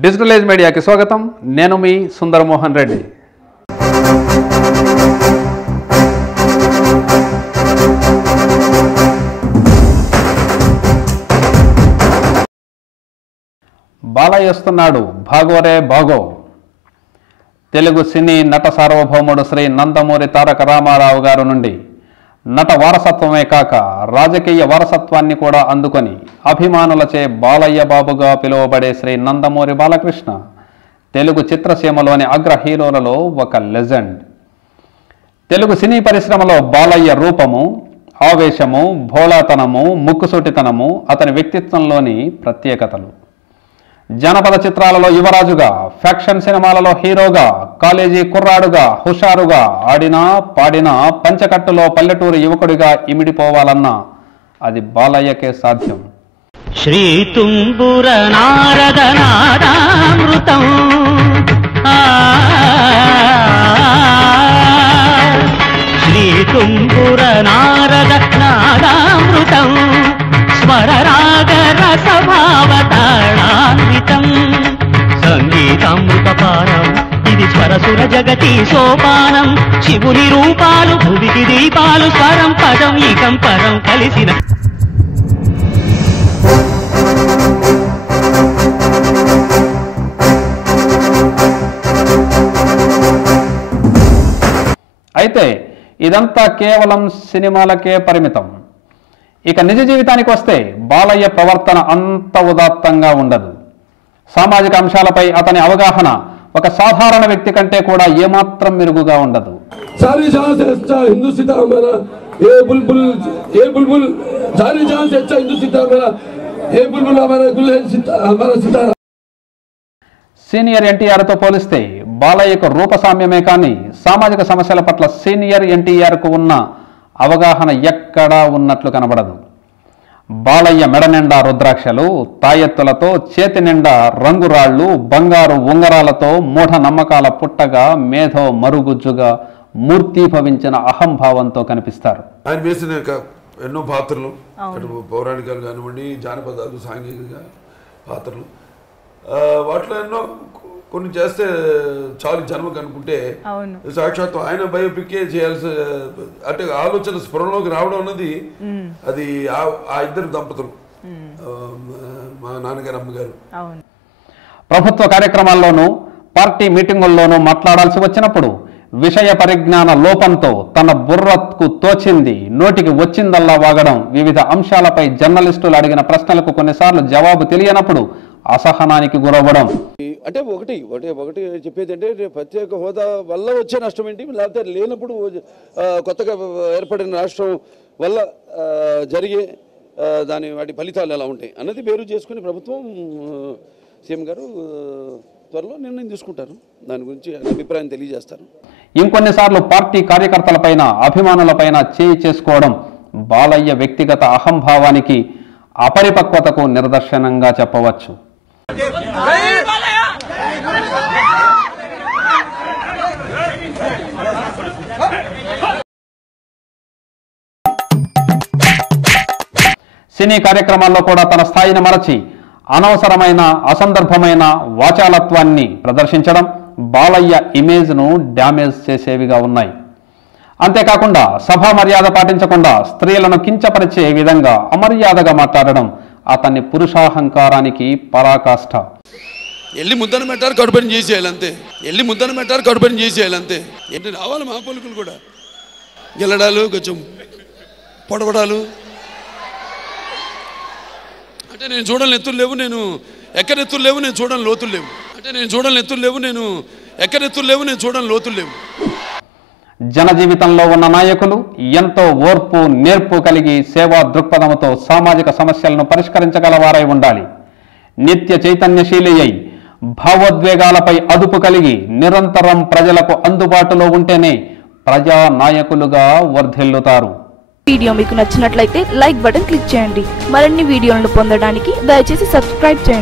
Digital age మీడియాకి స్వాగతం. నేను మీ సుందరమోహన్ రెడ్డి. బాలయ్యస్తున్నాడు. భాగోరే భాగో. తెలుగు సినీ నట సార్వభౌముడు శ్రీ నందమూరి తారక రామారావు గారు నుండి నట వారసత్వమే కాక రాజకీయ వారసత్వాన్ని కూడా అందుకొని అభిమానులచే బాలయ్య బాబుగా పిలువబడే శ్రీ నందమూరి బాలకృష్ణ తెలుగు చిత్రసీమలోని అగ్ర హీరోలలో ఒక లెజెండ్. తెలుగు సినీ పరిశ్రమలో బాలయ్య రూపము ఆవేశము భోళాతనము ముక్కుసూటితనము అతని వ్యక్తిత్వంలోని ప్రత్యేకతలు. జనపద చిత్రాలలో యువరాజుగా ఫ్యాక్షన్ సినిమాలలో హీరోగా కాలేజీ కుర్రాడుగా హుషారుగా ఆడినా పాడినా పంచకట్టులో పల్లెటూరు యువకుడిగా ఇమిడిపోవాలన్నా అది బాలయ్యకే సాధ్యం. శ్రీతుంబుర నారద నాదామృతం. జగతి సోపానం. శివుని రూపాలు భువికి దీపాలు స్వరం పదం ఇకం పరం కలిసిన అయితే ఇదంతా కేవలం సినిమాలకే పరిమితం. ఇక నిజ జీవితానికి వస్తే బాలయ్య ప్రవర్తన అంత ఉదాత్తంగా ఉండదు. సామాజిక అంశాలపై అతని అవగాహన ఒక సాధారణ వ్యక్తి కంటే కూడా ఏమాత్రం మెరుగుగా ఉండదు. సీనియర్ ఎన్టీఆర్తో హిందూ ఏ బుల్బుల్ ఏ బుల్బుల్ హిందూ సీనియర్ ఎన్టీఆర్తో పోలిస్తే బాలయ్యకు రూపసామ్యమే కానీ సామాజిక సమస్యల పట్ల సీనియర్ ఎన్టీఆర్కు ఉన్న అవగాహన ఎక్కడా ఉన్నట్లు కనబడదు. బాలయ్య మెడ నిండా రుద్రాక్షలు తాయెత్తులతో చేతి నిండా రంగురాళ్ళు బంగారు ఉంగరాలతో మూఢ నమ్మకాల పుట్టగా మేధో మరుగుజ్జుగా మూర్తీభవించిన అహంభావంతో కనిపిస్తారు. ఆయన వేసిన ఎన్నో పాత్రలు పౌరాణికాలు కానివ్వండి జానపదాలు సాంఘిక పాత్రలు. ఆ, వాటిలో ఎన్నో కొన్ని చేస్తే చాలు జన్మకు అనుకుంటే అవును. సాక్షాత్తు ఆయన బయోపిక్కే చేయాల్సి అంటే ఆలోచన స్ఫురణలోకి రావడం అన్నది అది ఆ- ఇద్దరు దంపతులు మా నాన్నగారు అమ్మగారు. అవును. ప్రభుత్వ కార్యక్రమాల్లోనూ పార్టీ మీటింగుల్లోనూ మాట్లాడాల్సి వచ్చినప్పుడు విషయ పరిజ్ఞాన లోపంతో తన బుర్రకు తోచింది నోటికి వచ్చిందల్లా వాగడం వివిధ అంశాలపై జర్నలిస్టులు అడిగిన ప్రశ్నలకు కొన్నిసార్లు జవాబు తెలియనప్పుడు అసహనానికి గురవ్వడం. అంటే ఒకటి ఒకటి ఒకటి చెప్పేది అంటే ప్రత్యేక హోదా వల్ల వచ్చే నష్టం ఏంటి? లేకపోతే లేనప్పుడు కొత్తగా ఏర్పడిన రాష్ట్రం వల్ల జరిగే దాని వాటి ఫలితాలు ఎలా ఉంటాయి? అన్నది వేరు చేసుకుని ప్రభుత్వం సీఎం గారు త్వరలో నిర్ణయం తీసుకుంటారు. దాని గురించి అభిప్రాయం తెలియజేస్తారు. ఇంకొన్నిసార్లు పార్టీ కార్యకర్తలపైన అభిమానులపైన చేయి చేసుకోవడం బాలయ్య వ్యక్తిగత అహంభావానికి అపరిపక్వతకు నిదర్శనంగా చెప్పవచ్చు. సినీ కార్యక్రమాల్లో కూడా తన స్థాయిని మరచి అనవసరమైన అసందర్భమైన వాచాలత్వాన్ని ప్రదర్శించడం బాలయ్య ఇమేజ్ను డ్యామేజ్ చేసేవిగా ఉన్నాయి. అంతేకాకుండా సభా మర్యాద పాటించకుండా స్త్రీలను కించపరిచే విధంగా అమర్యాదగా మాట్లాడడం అతని పురుషాహంకారానికి పరాకాష్ఠ వెళ్ళి ముద్దను పెట్టారు కడుపుని చేసేయాలి అంతే. వెళ్ళి ముద్దను పెట్టారు కడుపుని చేసేయాలి అంతే. ఏంటి రావాలి మా పలుకులు కూడా. గెలడాలు కొంచెం పొడవడాలు. అంటే నేను చూడని ఎత్తులు లేవు నేను ఎక్కడెత్తులు లేవు నేను చూడని లోతులు లేవు. అంటే నేను చూడని ఎత్తులు లేవు నేను ఎక్కడెత్తులు లేవు నేను చూడని లోతులు లేవు. జన జీవితంలో ఉన్న నాయకులు ఎంతో ఓర్పు నేర్పు కలిగి సేవా దృక్పథంతో సామాజిక సమస్యలను పరిష్కరించగలవారై ఉండాలి. నిత్య చైతన్యశీలి అయి భావోద్వేగాలపై అదుపు కలిగి నిరంతరం ప్రజలకు అందుబాటులో ఉంటేనే ప్రజా నాయకులుగా వర్ధిల్లుతారు. వీడియో మీకు నచ్చినట్లయితే లైక్ బటన్ క్లిక్ చేయండి. మరిన్ని వీడియోలను పొందడానికి దయచేసి సబ్స్క్రైబ్ చేయండి.